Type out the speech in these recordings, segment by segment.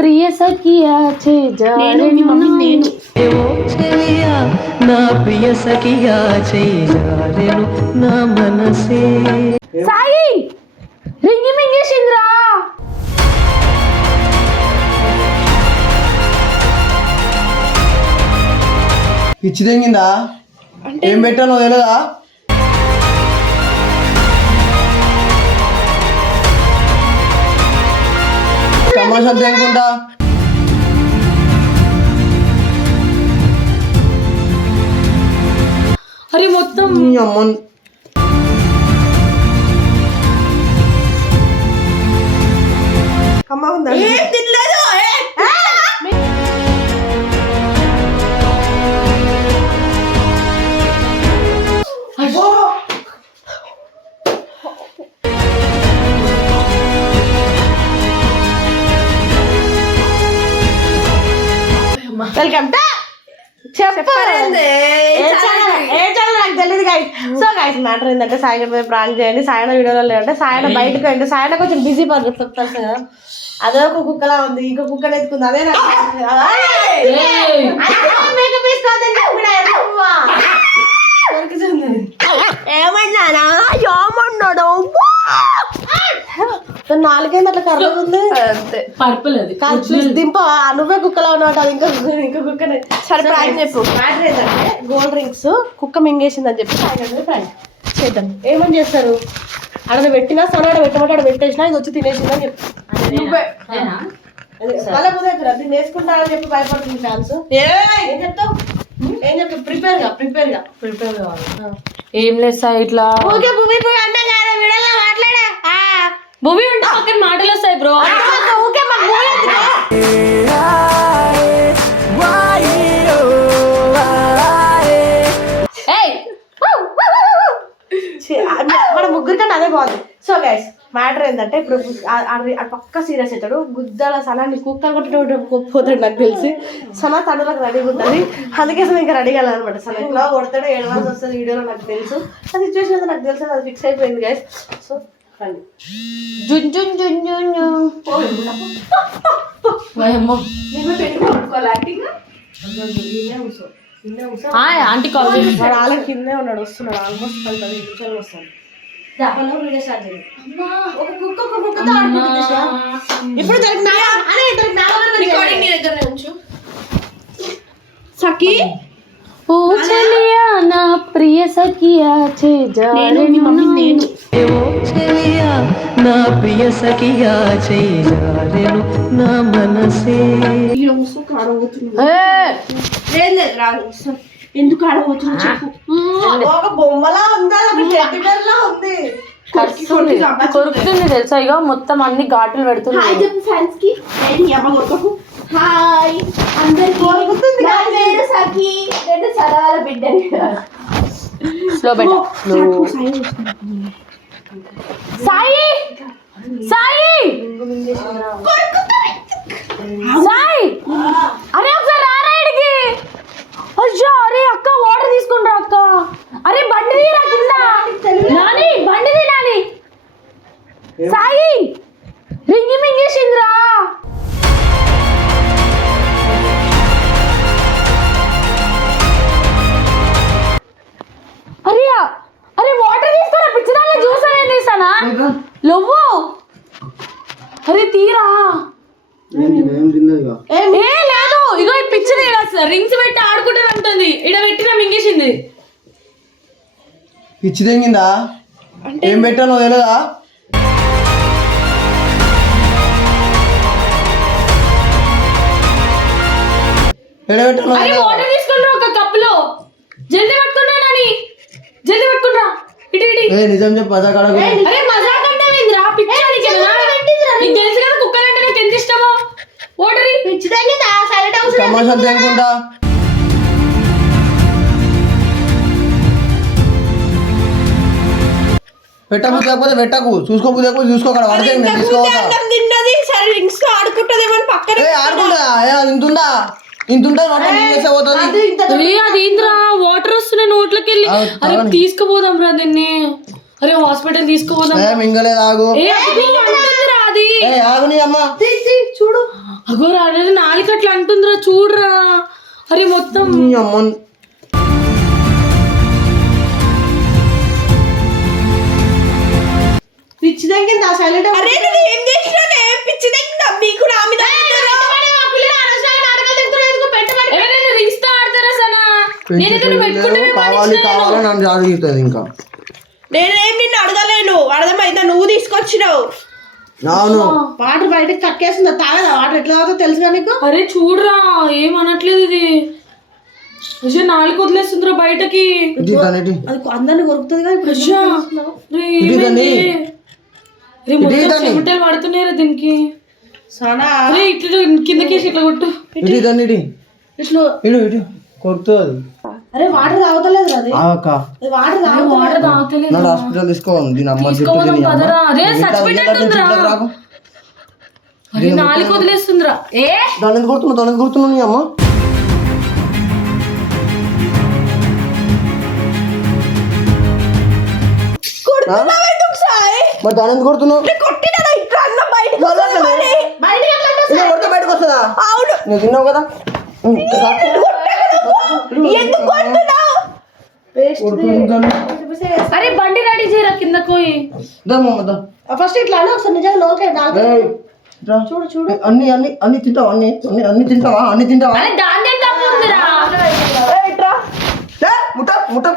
ప్రియ సఖియా ఏవో చెలియా నా ప్రియ సఖియా చేయాలెను నా మనసే. సాయి రింగి మింగేసిందిరా పిచ్చి తెంగిందా? ఏం పెట్టానో తెలియదా తమాషా తెంగుంటా అరే మొత్తం నీ అమ్మన్ ఏం తినలేదు? ఏ, నాకు తెలియదు గైస్ సో గైస్ మ్యాటర్ ఏంటంటే సాయి మీద ప్రాంక్ చేయండి సాయన వీడియోలో లేదంటే సాయన బయటకు వెళ్ళి సాయన కొంచెం బిజీ పని తెలుసు కదా. అదే ఒక కుక్కలా ఉంది ఇంకో కుక్కని ఎత్తుకుంది అదే నాకు. ఏమైందా ఏమన్నాడు నాలుగైంది అట్లా కర్రగా ఉంది? పర్పుల్ అది. కాదు ప్లీజ్ దింప. నువ్వే కుక్కలా ఉన్నావు అది ఇంకా ఇంకా కుక్కనే. సరే ప్రాంక్ చెప్పు మ్యాటర్ ఏంటంటే గోల్డ్ రింగ్స్ కుక్క మింగేసిందని చెప్పి ఆయన ప్రాంక్ చేద్దాం. ఏమని చేస్తారు? అక్కడ పెట్టినా సరే అక్కడ పెట్టమంటే అక్కడ పెట్టేసినా ఇది వచ్చి తినేసిందని చెప్పి. నువ్వే. మళ్ళీ ముందు దీన్ని వేసుకుంటా అని చెప్పి భయపడుతుంది ఫ్యాన్స్. ఏం చెప్తావు? ఏం చెప్తావు ప్రిపేర్గా ప్రిపేర్గా ప్రిపేర్ కావాలి. ఏం లేదు సాయి ఇట్లా. ఊకే భూమి పోయి అన్నా భూమి ఉంటే పక్కన మాటలు వస్తాయి బ్రో. మాకు ఎందుకు? ఏయ్. ఛీ, మన ముగ్గురు కన్నా అదే బాగుంది. సో గైస్ మ్యాటర్ ఏంటంటే ఇప్పుడు ఆ- ఆ- ఆ పక్క సీరియస్ అవుతాడు. గుద్దల సనాన్ని కుక్కలు కొట్టేటప్పుడు పోతాడు నాకు తెలిసి. సనా తనులకు రెడీగా ఉంటుంది అందుకే అసలు ఇంకా రెడీ కాలనమాట సన ఇట్లా కొడతాడు ఏడవాల్సి వస్తుంది వీడియోలో నాకు తెలుసు. ఆ సిచ్యువేషన్ అయితే నాకు తెలుసు అది ఫిక్స్ అయిపోయింది గైస్ సో రండి జున్ జున్ జున్ జున్ ఆంటీ కాల్ చేసి వాడు ఆళ్ళ కిందే ఉన్నాడు వస్తున్నాడు ఆల్మోస్ట్ పది పదిహేను నిమిషాలు. ఇప్పుడు దానికి నా సఖి ఓ చెలియా ప్రియ సఖియా మమ్మీ నేను ఏవో చెలియా నా ప్రియ సఖియా మనసే. ఎందుకు ఆడబోతున్నావు చెప్పు. ఒక బొమ్మలా ఉందా? కొరుకుతుంది తెలుసా? ఇక మొత్తం అన్ని ఘాటులు హాయ్ చెప్పు ఫ్యాన్స్కి అమ్మ హాయ్. అందరికి నా పేరు సఖి. నేను చదవాల బిడ్డని స్లో బెట్ట సాయి! సాయి! సాయి! అరే ఒకసారి తీరా? ఏ? లేదు. ఇగో ఈ రింగ్స్ పెట్టి ఆడుకుంటాను అంటుంది ఇడ పెట్టినా మింగేసింది. పిచ్చి తెంగిందా ఏం పెట్టానో తెలియదా ఎడ పెట్టానో అరే వాటర్ తీసుకుంటా ఒక కప్లో జల్దీ పట్టుకుంటా నాని జల్దీ పట్టుకుంటా ఇటు ఇటు. ఏ నిజం చెప్పు కడకు అరే మజాక్ అంటే ఏందిరా పిచ్చాడి నీకు తెలుసు కదా కుక్కలు అంటే నాకు ఎంత ఇష్టమో సైలెంట్ తమాషా తెంగుంటా పెట్టకు లేకపోతే పెట్టకు. లేకపోతే చూసుకో అక్కడ పడితే నేను తీసుకోవద్దా అన్నం తిన్నది. సరే రింగ్స్తో ఆడుకుంటుందేమో అని పక్కన ఏ ఆడుకుంటా. ఏ అది ఇంతుందా? ఇంతుంటా మొత్తం ఇంకేసే పోతుంది. అరే అదేంద్రా వాటర్ వస్తున్నాయి నోట్లోకి వెళ్ళి అరే తాగండి. తీసుకుపోదాం రా దీన్ని. అరే హాస్పిటల్ తీసుకుపోదాం ఏ ఆగు. అది. ఆగుని అమ్మ. చూడు. అగో అరే నాలుగు అట్లా అంటుందిరా చూడరా. అరే మొత్తం. నీ అమ్మ. పిచ్చి తగ్గింది ఆ సైలెంట్ అరే నేను ఏం చేసినా పిచ్చి తగ్గిందా? మీకు నా మీద కావాలి కావాలి నన్ను ఇంకా. నేనేం నిన్ను అడగలేను. అర్థమైందా? నువ్వు తీసుకొచ్చినావు. అవును వాటర్ బయటకు కక్కేస్తుంది తాగదా వాటర్? ఎట్లా తాగుతుందో తెలుసుగా నీకు? అరే చూడరా ఏం అనట్లేదు ఇది. అయ్యో నాలుగు వదిలేస్తుందిరా బయటకి. అది అందరిని కొరుకుతుంది కదా ఇప్పుడు. చెమటలు పడుతున్నాయిరా దీనికి. సనా. అరే ఇట్లా కిందకేసి ఇట్లా కొట్టు. ఇట్లు ఇటు ఇటు. కొడుతుంది అరే వాటర్ తాగుతలేదు అది. ఆక అది వాటర్ తాగు వాటర్ తాగుతలేదు. నన్ను హాస్పిటల్ తీసుకోవాలి దీని అమ్మ అమ్మ. పదరా. అరే, ఇంత చచ్చిపోయినట్టుందిరా. ఇంత రాకు. అరే నాలుగు వదిలేస్తుందిరా. ఏ? దాని ఎందుకు కొడుతున్నావు? దాని ఎందుకు కొడుతున్నావు నీ అమ్మ? కొడుతున్నావు సాయి మరి దాని ఎందుకు కొడుతున్నావు? కొట్టినదా? ఇట్లా అన్న బయటకు వస్తుంది మరి. ఇలా కొడితే బయటకు వస్తుందా? అవును. నువ్వు తిన్నావు కదా? ఉం, కాకు. ఎందుకు కొడుతున్నావు. అరే బండి రెడీ చేయరా కిందకు పోయి. ఫస్ట్ ఇట్లా అన్న ఒకసారి నిజంగా లోకే రా. ఏ, అన్ని అన్ని అన్ని తింటావా అన్ని? అన్ని అన్ని తింటావా అన్ని తింటావా? ముట్ట ముట్ట.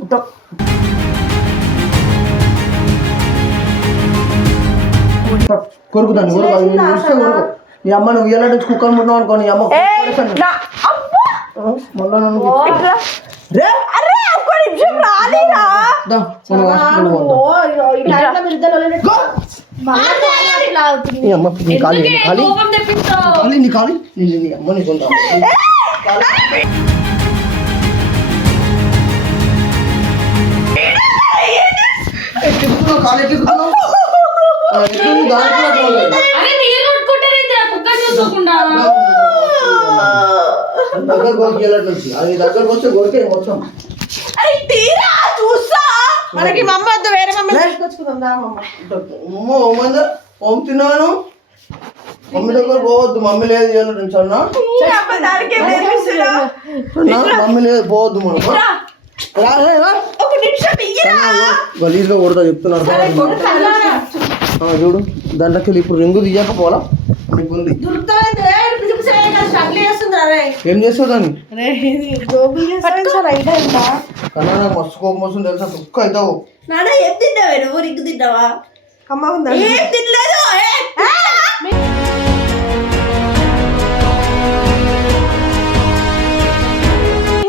ముట్ట. కొరుకుతాను కొరుకు నీ అమ్మ నువ్వు నుంచి కుక్కలు ముట్టినావు అనుకో నీ అమ్మ నా అబ్బా! మళ్ళా నన్ను రే అరే ఒక్క నిమిషం రాలేదా దా, మనం హాస్పిటల్ పోదాం. ఈ టైంలో మీరు ఇద్దరు వదిలేండి. నీ అమ్మ నీ ఖాళీ నీ ఖాళీ కోపం తెప్పిస్తావు ఖాళీ నీ ఖాళీ నీ నీ అమ్మ నీ సొంత ఎక్కుతున్నావు ఖాళీ ఎక్కుతున్నావు ఆ, ఎక్కుతుంది, దానికి కూడా చూడలేదు. అరే మీరు కొట్టుకుంటారేంటిరా కుక్క చూసుకోకుండా దగ్గర గోకి వెళ్ళట్టు నుంచి అది దగ్గరకు మొత్తం అరే తీరా. మనకి మమ్మ వద్దు వేరే మమ్మీ తీసుకొచ్చుకుందాం దా మమ్మ అమ్మో ఓమంద ఓం తిన్నాను మమ్మీ దగ్గర పోవద్దు మమ్మీ లేదు మమ్మీ లేదు పోవద్దు మనం గలీజ్గా కొడతా చెప్తున్నారు ఆ, చూడు దాంట్లోకి ఇప్పుడు రింగు తీయకపోవాలా నీకు ఏం చేస్తావు దాన్ని అరే ఇది గోబుల్ చేస్తాను సార్ ఐడియా ఉందా కన్నా నాకు మస్తు కోపం వస్తుంది తెలుసా కుక్క అవుతావు నాన్న ఏం తిన్నావే నువ్వు రింగు తిన్నావా అమ్మ ఉందా ఏం తినలేదు ఏ,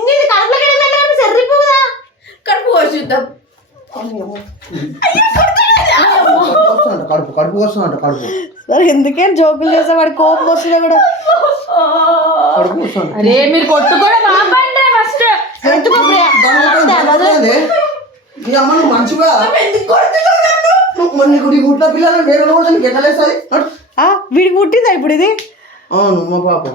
ఇది కడుపులోకి వెళ్ళి వెళ్ళి సరిపోదా కడుపు పోషిద్దాం వస్తుందంట కడుపు కడుపు వస్తుందంట కడుపు. సరే ఎందుకే జోకులు చేసా వాడి? కోపం వస్తున్నా కూడా. కడుపు వస్తుంది అరే మీరు కొట్టుకోవడం ఆపండి ఫస్ట్ ఎందుకో ప్రియ నీ అమ్మ నువ్వు మంచిగా పిల్లలు వేరే కూడా నీకు ఎట్లా వీడికి పుట్టిందా ఇప్పుడు ఇది? అవును మా పాప.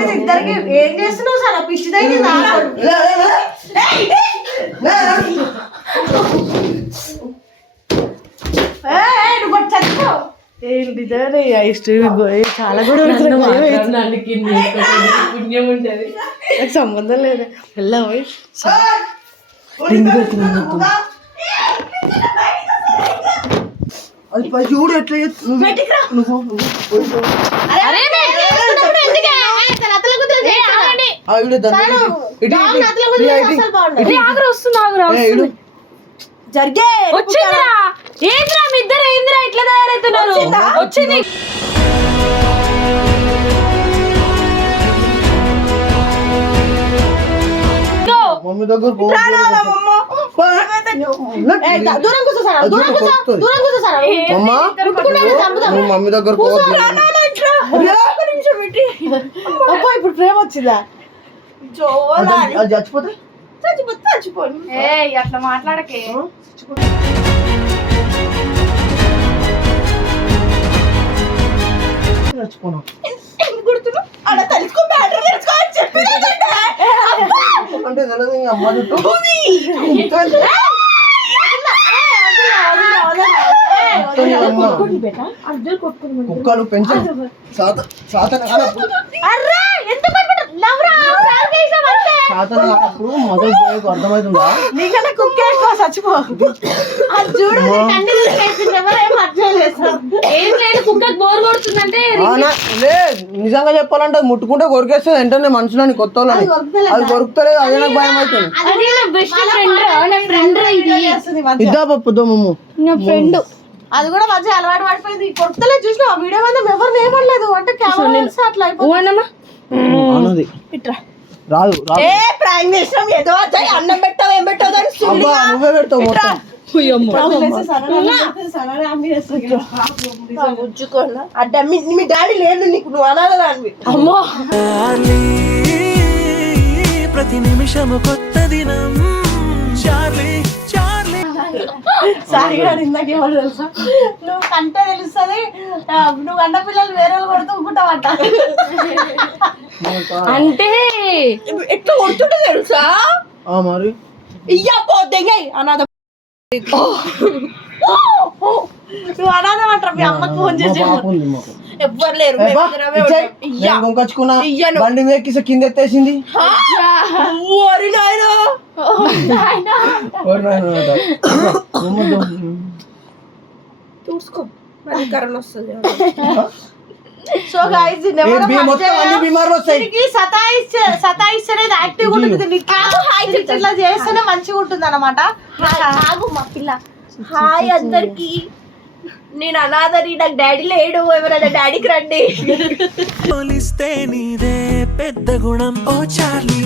పట్టింది ఇద్దరికి ఏం చేస్తున్నావు సార్? పిచ్చి తగ్గిందా లే, లే, లే. లే, లే. నువ్వు కొట్టి చచ్చిపో ఏంటిదే? చాలా కూడా పుణ్యం ఉంటది. నాకు సంబంధం లేదు. వెళ్ళా చూడు ఎట్లా నువ్వు నువ్వు నువ్వు అరే ఆ, ఇడు దాన్ని ఇటు. జరిగే వచ్చిందిరా. ఏంద్రా మీ ఇద్దరు ఏంద్రా ఇట్లా తయారవుతున్నారు? వచ్చింది? మమ్మీ దగ్గర దూరం దూరం కూర్చో. దూరం మమ్మీ దగ్గర ఇప్పుడు ప్రేమ వచ్చిందా? అది చచ్చిపోతే? చచ్చిపోతే చచ్చిపోయి ఏయ్ అట్లా మాట్లాడకే. చచ్చిపోను. అని అంటే తెలియదు అమ్మ చుట్టూ. కుక్కలు పెంచు. సాత ఎంత అంతే. సాతన కానప్పుడు మొదలు పోయేకు అర్థమవుతుందా? నీకన్నా కుక్క ఎక్కువ చచ్చిపో. అది చూడు నీ కన్ను తీసేసింది, ఎవరేం అర్థం లేదు. ఏం లేదు కుక్కకి బోర్ కొడుతుందంటే ఆ, నా- లే నిజంగా చెప్పాలంటే అది ముట్టుకుంటే కొరికేస్తుంది వెంటనే మనుషులని కొత్త వాళ్ళని. అది కొరుకుతలేదు. అదే నాకు భయం అవుతుంది అది నా బెస్ట్ ఫ్రెండ్ నా ఫ్రెండ్ ఇది. చేస్తుంది మంచిగా. ఇద్దా పప్పు దొమ్ము నా ఫ్రెండ్ అది కూడా మంచిగా అలవాటు పడిపోయింది. కొడుతలే చూసిన ఆ వీడియో మీద ఎవరు ఏమనలేదు. అంటే కెమెరా అట్లా అయిపోయింది ఓనమ్మా అన్నది. రాదు రాదు ఏ చేసినాం ఏదో వచ్చాయి అన్నం పెట్టావు ఏం పెట్టావు దాన్ని సుల్లి. అబ్బా నువ్వే పెడతావు మొత్తం. ఆ, గుజ్జుకోనా? అడ్డ మీ మీ డాడీ లేడు నీకు నువ్వు అనాలి దానివి అమ్మో. ప్రతి నిమిషము కొత్త దినం. సారీ గారు ఇందాకేమో తెలుసా? నువ్వు కంటే తెలుస్తుంది నువ్వు అన్న పిల్లలు వేరే వాళ్ళు కొడుతూ ఊకుంటావంట అంటే ఎట్లా కొడుతుంటే తెలుసా? ఆ మరి? ఇయ్యా పోతే అనాథ. నువ్వు మీ అమ్మకి ఫోన్ చేసి ఎవ్వరు లేరు. బండి మీద కింద ఎత్తేసింది. చూసుకో మరి కరోనా వస్తుంది సో గైస్ బీ మొత్తం అన్ని బీమార్లు వస్తాయి యాక్టివ్ ఉంటుంది నీకు ఇట్లా చేస్తేనే మంచిగా ఉంటుంది అనమాట మా పిల్ల హాయ్ అందరికి నేను అనాథని నాకు డాడీ లేడు ఎవరైనా డాడీకి రండి పోలిస్తే నీదే పెద్ద గుణం ఓ చార్లీ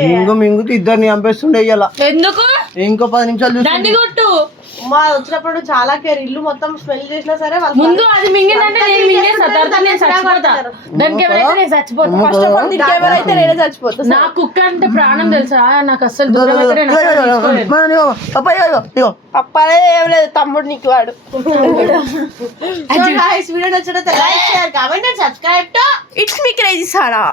రింగు మిగితే ఇద్దరిని చంపేస్తుండే ఎందుకు? ఇంకో పది నిమిషాలు దండి కొట్టు. మా వచ్చినప్పుడు చాలా కేర్ ఇల్లు మొత్తం స్మెల్ చేసినా సరే వాళ్ళు ముందు అది మింగిందంటే నేను మింగేస్తా తర్వాత నేను చచ్చిపోతా. దానికి ఎవరైతే నేను చచ్చిపోతా? ఫస్ట్ ఆఫ్ ఆల్ ఎవరైతే నేనే చచ్చిపోతా? నా కుక్క అంటే ప్రాణం తెలుసా? నాకు అస్సలు దూరం అయితే నేను అస్సలు తీసుకోలేను. మన ఇగో, అబ్బాయి ఇగో, ఇగో. అప్పనే ఏం లేదు తమ్ముడు నీకు వాడు. వీడియో నచ్చినట్లయితే like share comment and subscribe to it's me crazy Sara